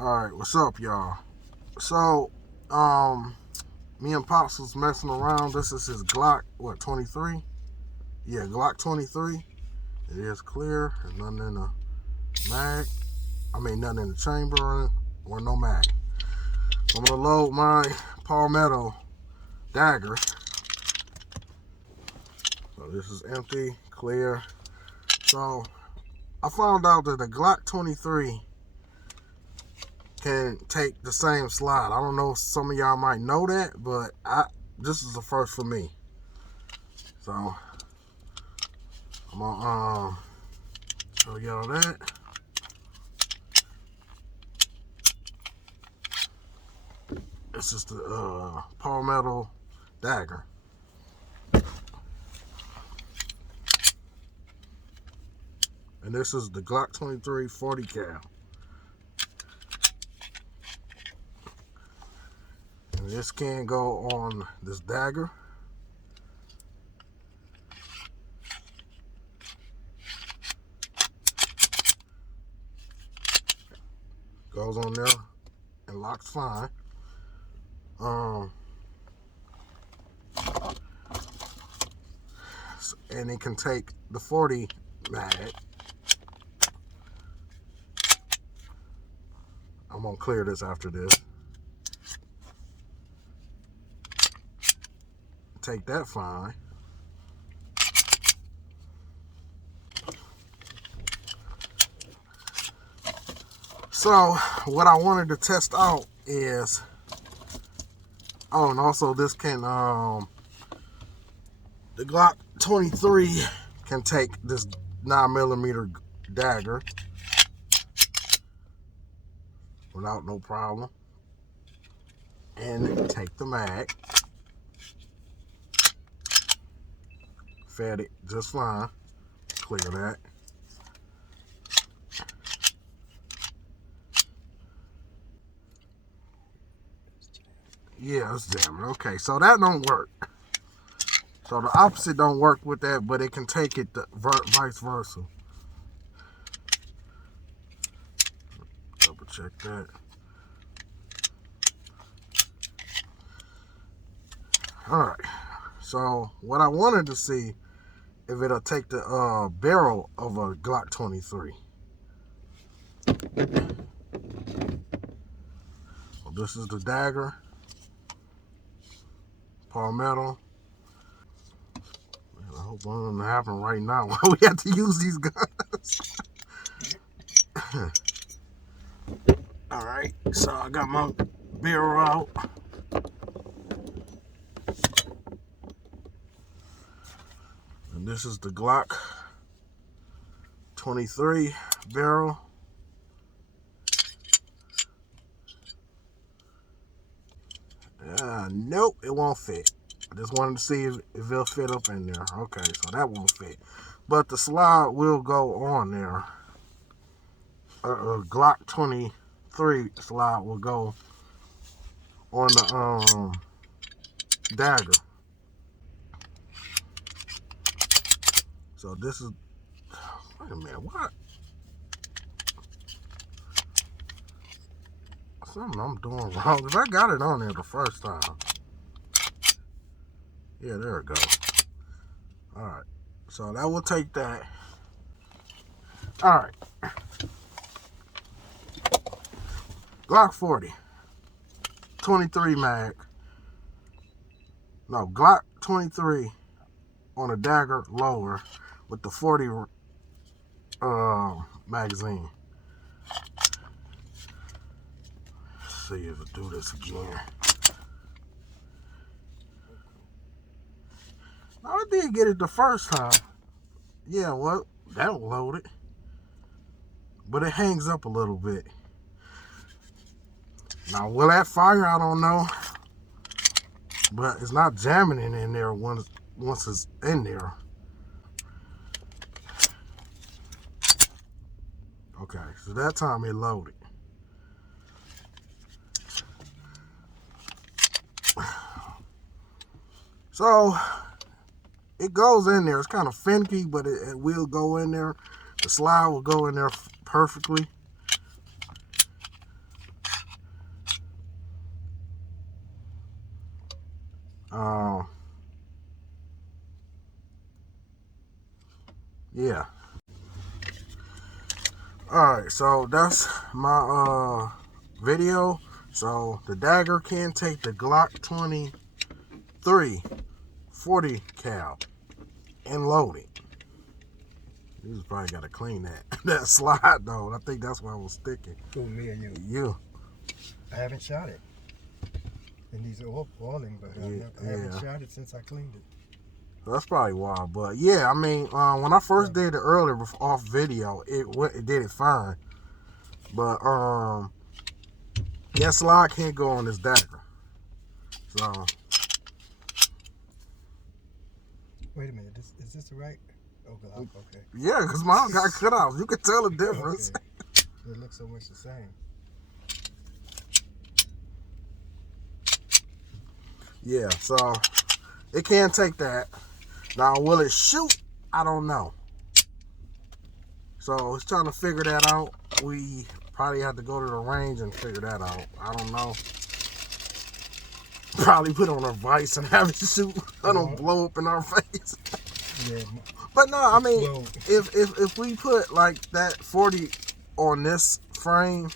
Alright, what's up, y'all? So, me and Pops was messing around. This is his Glock, 23? Yeah, Glock 23. It is clear. There's nothing in the mag. Nothing in the chamber or no mag. I'm gonna load my Palmetto Dagger. So this is empty, clear. So, I found out that the Glock 23 can take the same slide. I don't know if some of y'all might know that, but this is the first for me. So I'm gonna show y'all that. This is the Palmetto Dagger. And this is the Glock 23 40 cal. And this can go on this dagger. Goes on there and locks fine. And it can take the 40 mag. I'm gonna clear this after this. Take that fine. So what I wanted to test out is, oh, and also this can, the Glock 23 can take this 9mm dagger without no problem, and take the mag. Fed it just fine. Clear that. Yeah, it's jamming. Okay, so that don't work. So the opposite don't work with that, but it can take it vice versa. Double check that. Alright, so what I wanted to see if it'll take the barrel of a Glock 23. Well, this is the dagger. Palmetto. Man, I hope one doesn't happen right now while we have to use these guns. Alright, so I got my barrel out. And this is the Glock 23 barrel. Nope, it won't fit. I just wanted to see if it'll fit up in there. Okay, so that won't fit. But the slide will go on there. Glock 23 slide will go on the dagger. So this is, wait a minute, what? Something I'm doing wrong, because I got it on there the first time. Yeah, there it goes. Alright, so that will take that. Alright. Glock 40. 23 mag. No, Glock 23 on a dagger lower with the 40 magazine. Let's see if I do this again. I did get it the first time. Yeah, well, that'll load it. But it hangs up a little bit. Now, will that fire? I don't know. But it's not jamming in there once it's in there. Okay, so that time it loaded. So, it goes in there. It's kind of finicky, but it will go in there. The slide will go in there perfectly. Yeah. Alright, so that's my video. So the dagger can take the Glock 23 40 cal and load it. You just probably gotta clean that slide though. I think that's why I was sticking. Who, me or you? You. I haven't shot it. It needs oiling, but I haven't shot it since I cleaned it. That's probably why. But yeah, I mean, when I first did it earlier off video, it did it fine. But that slide can't go on this dagger. So wait a minute, is this the right? Oh, Glock, okay. Yeah, because mine got cut off. You can tell the difference. Okay. It looks so much the same. Yeah, so it can take that. Now, will it shoot? I don't know. So it's trying to figure that out. We probably have to go to the range and figure that out. I don't know. Probably put on a vise and have it shoot. I don't blow up in our face. Yeah. But no, I mean, if we put like that 40 on this frame,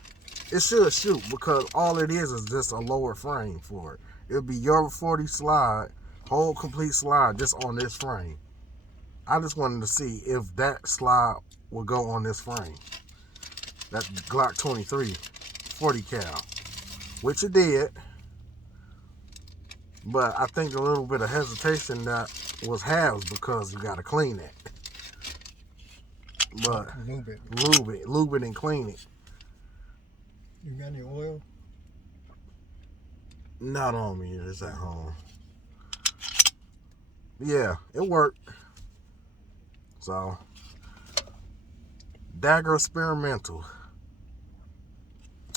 it should shoot because all it is just a lower frame for it. It'll be your 40 slide, whole complete slide, just on this frame. I just wanted to see if that slide would go on this frame. That Glock 23 40 cal, which it did. But I think a little bit of hesitation that was halves because you got to clean it. But lube it and clean it. You got any oil? Not on me. It's at home. Yeah, it worked. So, dagger experimental.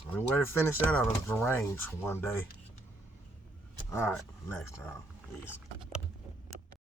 I'm ready to finish that out of the range one day. All right, next time. Peace.